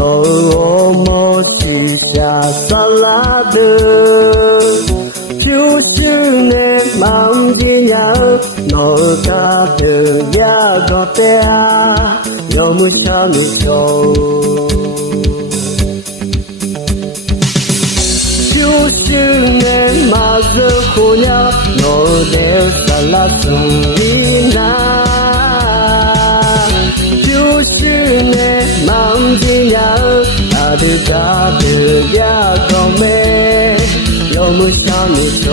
我莫西下萨拉的，就是那忙金呀，我他的呀个别啊，有木上你走。就是那马子姑娘，我的萨拉松里那。就是那忙金呀，他的家的呀高美，有木上你走。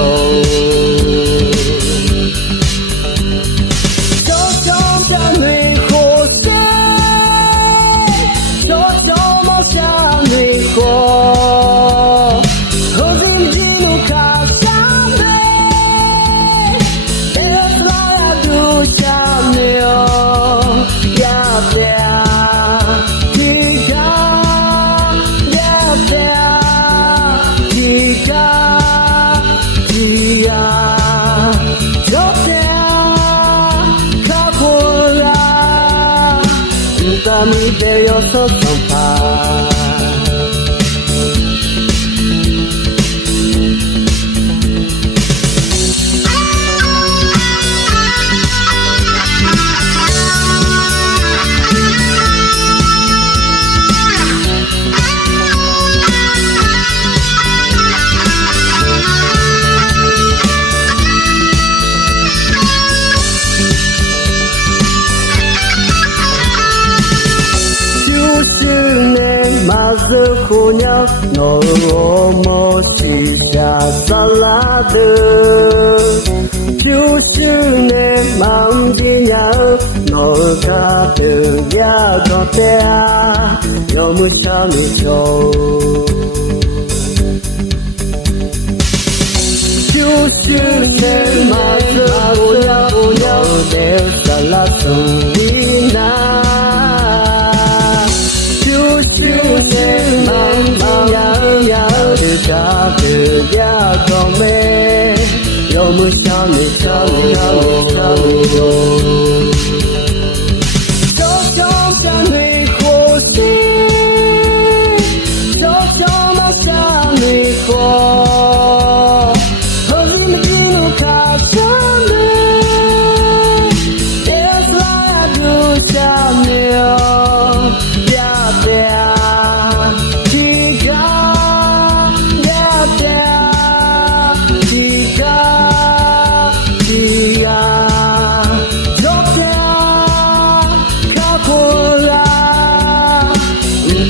走走下你活塞，走走冒下你活，和自己努卡下美，别来呀都下你哦。Kami deyo so sampai马子姑娘，我莫西下萨拉的，就是那忙金呀，我他的呀个别啊，有木上你走。就是那马子姑娘，我的萨拉松里那。家的呀高美，有梦想你找你找你有。走走向你呼吸，走走冒向你活，和你们一路卡上你，别来呀都下你哦，呀别。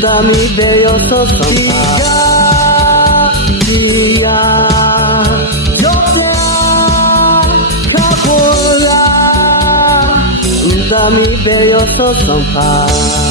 Kami deyo so sampai dia jopya kapura kami deyo so sampai